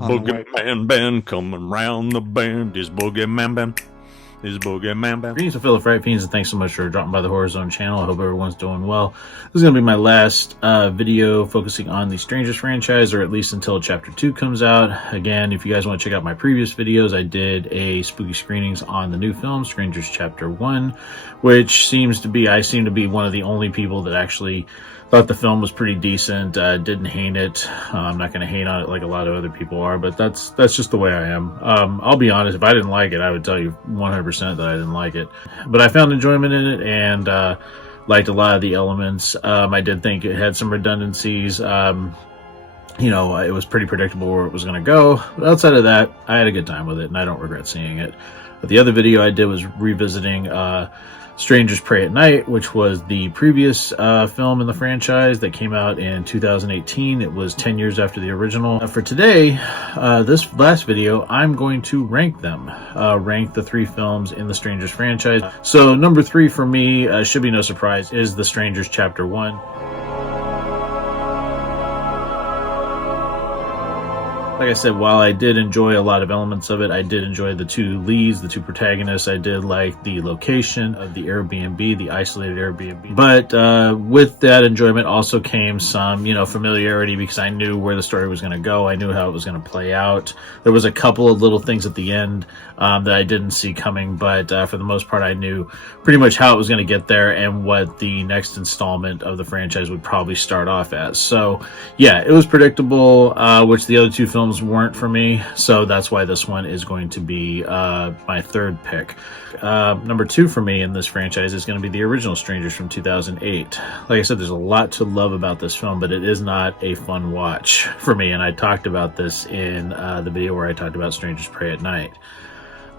BoogeyMan band coming round the bend. Is BoogeyMan band. Is BoogeyMan band. Greetings to fellow Fright Fiends, and thanks so much for dropping by the Horror Zone channel. I hope everyone's doing well. This is going to be my last video focusing on the Strangers franchise, or at least until Chapter 2 comes out. Again, if you guys want to check out my previous videos, I did a spooky screenings on the new film, Strangers Chapter 1, which I seem to be one of the only people that actually thought the film was pretty decent, didn't hate it. I'm not going to hate on it like a lot of other people are, but that's just the way I am. I'll be honest, if I didn't like it, I would tell you 100% that I didn't like it. But I found enjoyment in it and liked a lot of the elements. I did think it had some redundancies. You know, it was pretty predictable where it was going to go. But outside of that, I had a good time with it, and I don't regret seeing it. But the other video I did was revisiting Strangers Pray at Night, which was the previous film in the franchise that came out in 2018. It was 10 years after the original. For today, this last video, I'm going to rank them. Rank the 3 films in the Strangers franchise. So number 3 for me, should be no surprise, is The Strangers Chapter 1. Like I said, while I did enjoy a lot of elements of it, I did enjoy the 2 leads, the 2 protagonists. I did like the location of the Airbnb, the isolated Airbnb. But with that enjoyment also came some, familiarity, because I knew where the story was going to go. I knew how it was going to play out. There was a couple of little things at the end that I didn't see coming, but for the most part, I knew pretty much how it was going to get there and what the next installment of the franchise would probably start off as. So, yeah, it was predictable, which the other 2 films weren't for me, so that's why this one is going to be my 3rd pick. Number 2 for me in this franchise is going to be the original Strangers from 2008. Like I said, there's a lot to love about this film, but it is not a fun watch for me, and I talked about this in the video where I talked about Strangers Pray at Night.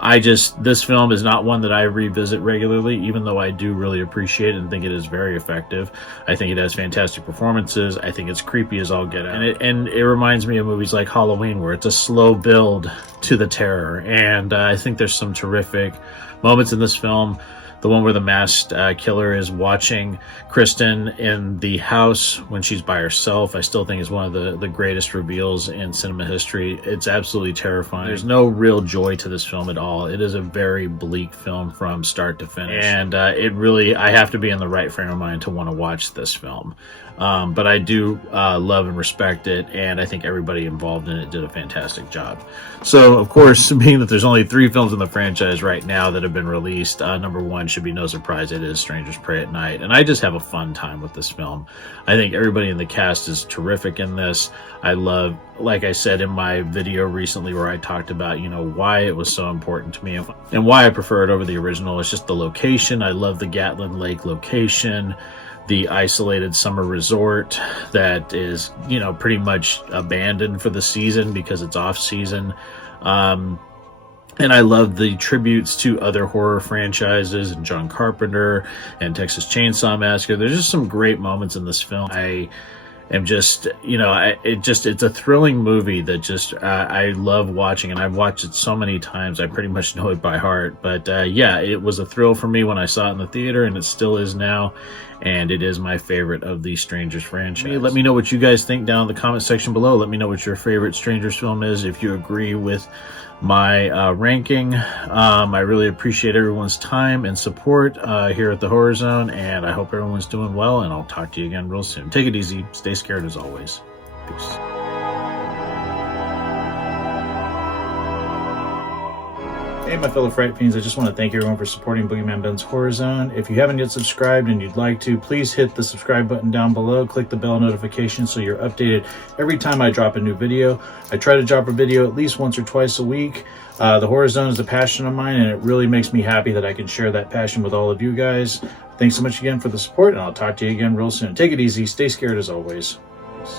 This film is not one that I revisit regularly, even though I do really appreciate it and think it is very effective. I think it has fantastic performances. I think it's creepy as all get out. And it reminds me of movies like Halloween, where it's a slow build to the terror. And I think there's some terrific moments in this film. The one where the masked killer is watching Kristen in the house when she's by herself, I still think is one of the greatest reveals in cinema history. It's absolutely terrifying. There's no real joy to this film at all. It is a very bleak film from start to finish. And I have to be in the right frame of mind to want to watch this film. But I do love and respect it, and I think everybody involved in it did a fantastic job. So, of course, being that there's only 3 films in the franchise right now that have been released, number 1 should be no surprise. It is Strangers Pray at Night, and I just have a fun time with this film. I think everybody in the cast is terrific in this. I love, like I said in my video recently where I talked about, why it was so important to me and why I prefer it over the original. It's just the location. I love the Gatlin Lake location, the isolated summer resort that is, pretty much abandoned for the season because it's off season. And I love the tributes to other horror franchises and John Carpenter and Texas Chainsaw Massacre. There's just some great moments in this film. I am just, it's a thrilling movie that I love watching, and I've watched it so many times, I pretty much know it by heart. But yeah, it was a thrill for me when I saw it in the theater, and it still is now, and it is my favorite of the Strangers franchise. Let me know what you guys think down in the comment section below. Let me know what your favorite Strangers film is, if you agree with my ranking. I really appreciate everyone's time and support here at the Horror Zone, and I hope everyone's doing well, and I'll talk to you again real soon. Take it easy. Stay scared as always. Peace. Hey, my fellow Fright Fiends, I just want to thank everyone for supporting BoogeyMan Ben's Horror Zone. If you haven't yet subscribed and you'd like to, please hit the subscribe button down below. Click the bell notification so you're updated every time I drop a new video. I try to drop a video at least once or twice a week. The Horror Zone is a passion of mine, and it really makes me happy that I can share that passion with all of you guys. Thanks so much again for the support, and I'll talk to you again real soon. Take it easy. Stay scared as always. Peace.